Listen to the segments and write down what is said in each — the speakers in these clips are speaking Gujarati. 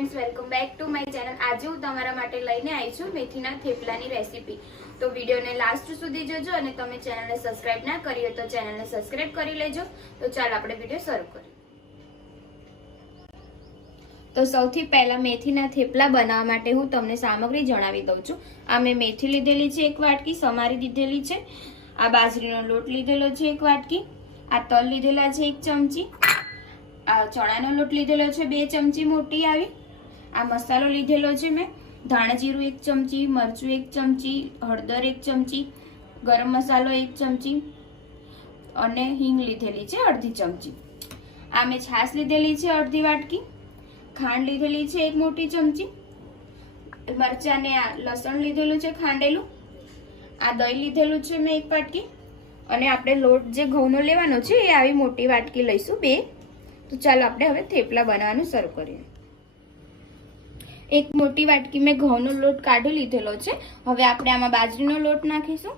Friends, welcome back to my channel. आज हूँ तमारा माटे लईने आई छुं मेथीना थेपलानी रेसिपी। तो वीडियो ने लास्ट सुधी जोजो अने तमे चैनल ने सब्सक्राइब ना करी हो तो चैनल ने सब्सक्राइब करी लेजो। तो चालो आपणे विडियो शरू करीए। तो सौथी पहला मेथीना थेपला बनाववा माटे हूँ तमने सामग्री जणावी दઉં છું। आ मैं मेथी लीधेली छे 1 वाटकी, समारी दीधेली छे, आ बाजरीनो लोट लीधेलो छे 1 वाटकी, आ तल लीधेला छे 1 चमची, आ चणानो लोट लीधेलो छे 2 चमची मोटी आवी, आ मसालो लीधेलो छे मैं धाणा जीरु 1 चमची, मरचुं 1 चमची, हळदर 1 चमची, गरम मसालो 1 चमची अने हींग लीधेली छे अर्धी चमची। आ मैं छास लीधेली छे अर्धी वाटकी, खांड लीधेली छे 1 मोटी चमची, मरचा ने लसण लीधेलुं छे खांडेલું, आ दही लीधेલું छे मैं 1 वाटकी अने आपणे लोट जे घઉંનો लेवानो छे ए આવી મોટી વાટકી લઈશું 2। तो ચાલો આપણે હવે થેપલા બનાવવાનું શરૂ કરીએ। 1 મોટી વાટકી મેં ઘઉંનો લોટ કાઢી લીધેલો છે। હવે આપણે આમાં બાજરીનો લોટ નાખીશું।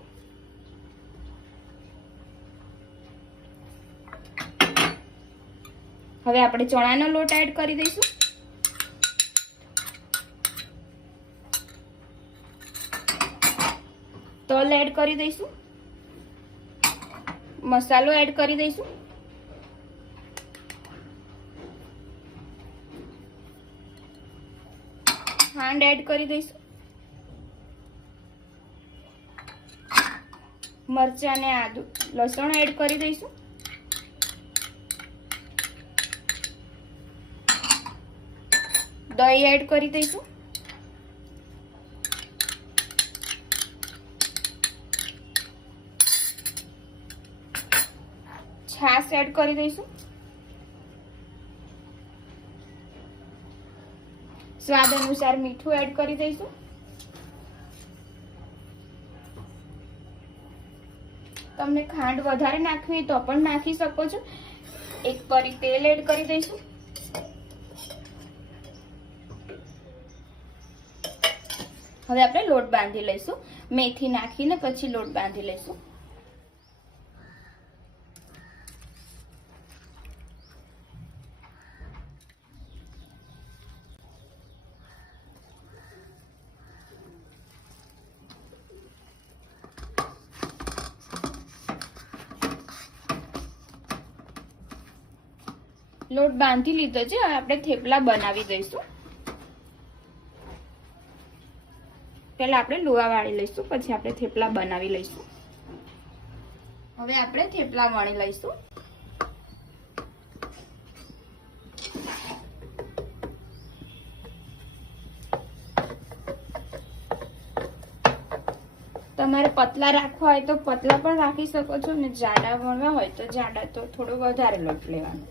હવે આપણે ચણાનો લોટ એડ કરી દઈશું। તલ એડ કરી દઈશું, મસાલો એડ કરી દઈશું, ખાંડ એડ કરી દઈશું, મરચાં ને આદુ લસણ એડ કરી દઈશું, દહીં એડ કરી દઈશું, છાશ એડ કરી દઈશું, સ્વાદ અનુસાર મીઠું એડ કરી દઈશું, તમને ખાંડ વધારે નાખવી તો પણ નાખી શકો છો। 1 પરી તેલ એડ કરી દઈશું। હવે આપણે લોટ બાંધી લઈશું। મેથી નાખીને પછી લોટ બાંધી લઈશું। લોટ બાંધી લીધો છે, હવે આપણે થેપલા બનાવી દઈશું। પહેલા આપણે લોવા વાળી લઈશું, પછી આપણે થેપલા બનાવી લઈશું। હવે આપણે થેપલા વણી લઈશું। તમારે પતલા રાખવા હોય તો પતલા પણ રાખી શકો છો ને જાડા વણવા હોય તો જાડા, તો થોડો વધારે લોટ લેવાનો।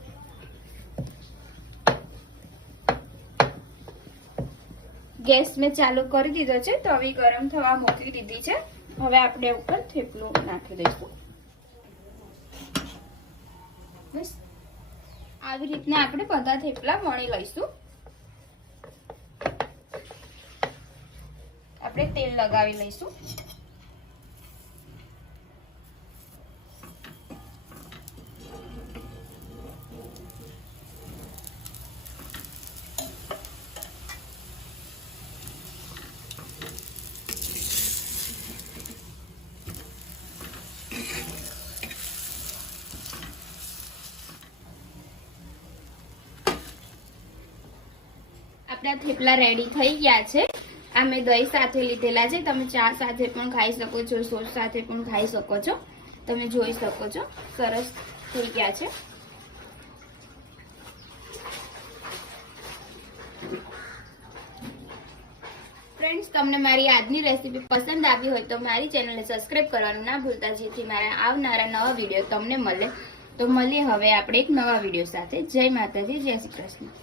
ગેસ મેં ચાલુ કરી દીધો છે, તવી ગરમ થવા મૂકી દીધી છે। હવે આપણે ઉપર થેપલું નાખી દઈશું। બસ આવી રીતના આપણે બધા થેપલા વણી લઈશું। આપણે તેલ લગાવી લઈશું। આપણા થેપલા રેડી થઈ ગયા છે। આ મેં દહીં સાથે લીધેલા છે, તમે ચા સાથે પણ ખાઈ શકો છો, સોસ સાથે પણ ખાઈ શકો છો। તમે જોઈ શકો છો સરસ થઈ ગયા છે। ફ્રેન્ડ્સ, તમને મારી આજની રેસીપી પસંદ આવી હોય તો મારી ચેનલને સબસ્ક્રાઇબ કરવાનું ના ભૂલતા, જેથી મારા આવનારા નવા વિડીયો તમને મળે। તો મળીએ હવે આપણે એક નવા વિડીયો સાથે। જય માતાજી, જય શ્રી કૃષ્ણ।